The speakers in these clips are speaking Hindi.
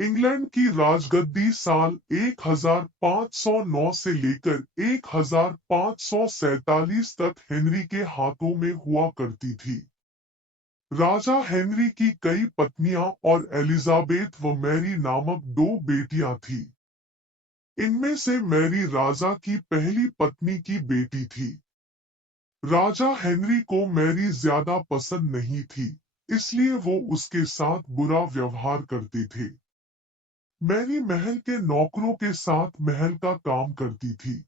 इंग्लैंड की राजगद्दी साल 1509 से लेकर 1547 तक हेनरी के हाथों में हुआ करती थी। राजा हेनरी की कई पत्नियां और एलिजाबेथ व मैरी नामक दो बेटियां थीं। इनमें से मैरी राजा की पहली पत्नी की बेटी थी। राजा हेनरी को मैरी ज्यादा पसंद नहीं थी, इसलिए वो उसके साथ बुरा व्यवहार करते थे। मैरी महल के नौकरों के साथ महल का काम करती थी।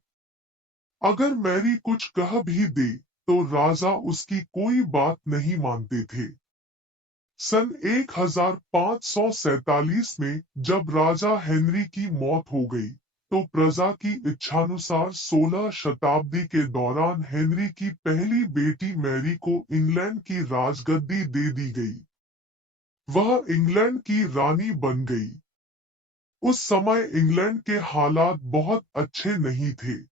अगर मैरी कुछ कह भी दे तो राजा उसकी कोई बात नहीं मानते थे। सन 1547 में जब राजा हेनरी की मौत हो गई, तो प्रजा की इच्छानुसार 16 शताब्दी के दौरान हेनरी की पहली बेटी मैरी को इंग्लैंड की राजगद्दी दे दी गई। वह इंग्लैंड की रानी बन गई। उस समय इंग्लैंड के हालात बहुत अच्छे नहीं थे।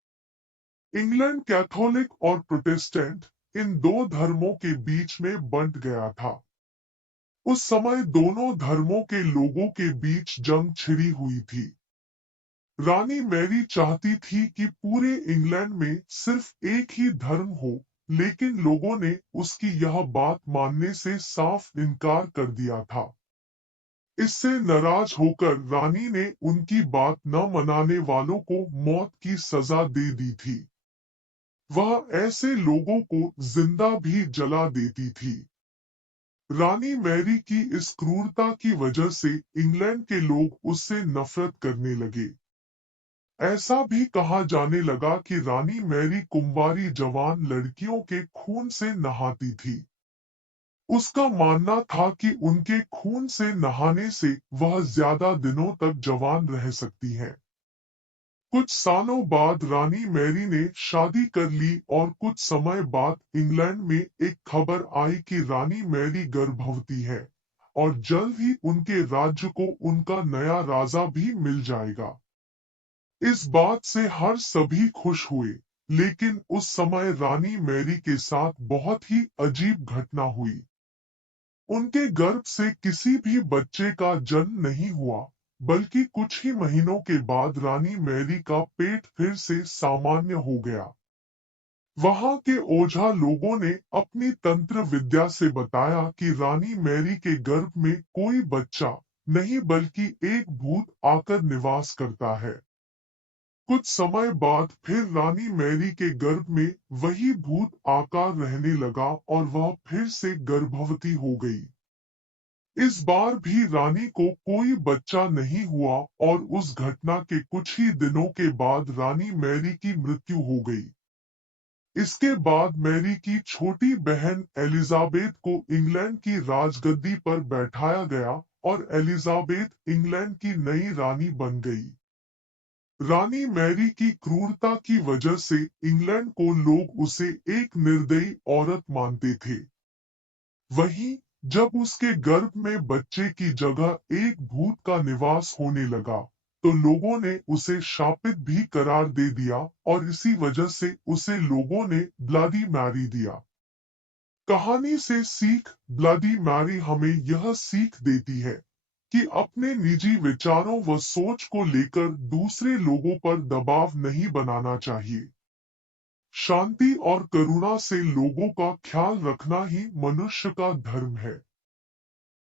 इंग्लैंड कैथोलिक और प्रोटेस्टेंट इन दो धर्मों के बीच में बंट गया था। उस समय दोनों धर्मों के लोगों के बीच जंग छिड़ी हुई थी। रानी मैरी चाहती थी कि पूरे इंग्लैंड में सिर्फ एक ही धर्म हो, लेकिन लोगों ने उसकी यह बात मानने से साफ इनकार कर दिया था। इससे नाराज होकर रानी ने उनकी बात न मनाने वालों को मौत की सजा दे दी थी। वह ऐसे लोगों को जिंदा भी जला देती थी। रानी मैरी की इस क्रूरता की वजह से इंग्लैंड के लोग उससे नफरत करने लगे। ऐसा भी कहा जाने लगा कि रानी मैरी कुंवारी जवान लड़कियों के खून से नहाती थी। उसका मानना था कि उनके खून से नहाने से वह ज्यादा दिनों तक जवान रह सकती हैं। कुछ सालों बाद रानी मैरी ने शादी कर ली और कुछ समय बाद इंग्लैंड में एक खबर आई कि रानी मैरी गर्भवती है और जल्द ही उनके राज्य को उनका नया राजा भी मिल जाएगा। इस बात से हर सभी खुश हुए, लेकिन उस समय रानी मैरी के साथ बहुत ही अजीब घटना हुई। उनके गर्भ से किसी भी बच्चे का जन्म नहीं हुआ, बल्कि कुछ ही महीनों के बाद रानी मैरी का पेट फिर से सामान्य हो गया। वहां के ओझा लोगों ने अपनी तंत्र विद्या से बताया कि रानी मैरी के गर्भ में कोई बच्चा नहीं बल्कि एक भूत आकर निवास करता है। कुछ समय बाद फिर रानी मैरी के गर्भ में वही भूत आकार रहने लगा और वह फिर से गर्भवती हो गई। इस बार भी रानी को कोई बच्चा नहीं हुआ और उस घटना के कुछ ही दिनों के बाद रानी मैरी की मृत्यु हो गई। इसके बाद मैरी की छोटी बहन एलिजाबेथ को इंग्लैंड की राजगद्दी पर बैठाया गया और एलिजाबेथ इंग्लैंड की नई रानी बन गई। रानी मैरी की क्रूरता की वजह से इंग्लैंड को लोग उसे एक निर्दयी औरत मानते थे। वहीं जब उसके गर्भ में बच्चे की जगह एक भूत का निवास होने लगा, तो लोगों ने उसे शापित भी करार दे दिया और इसी वजह से उसे लोगों ने ब्लडी मैरी दिया। कहानी से सीख ब्लडी मैरी हमें यह सीख देती है कि अपने निजी विचारों व सोच को लेकर दूसरे लोगों पर दबाव नहीं बनाना चाहिए। शांति और करुणा से लोगों का ख्याल रखना ही मनुष्य का धर्म है।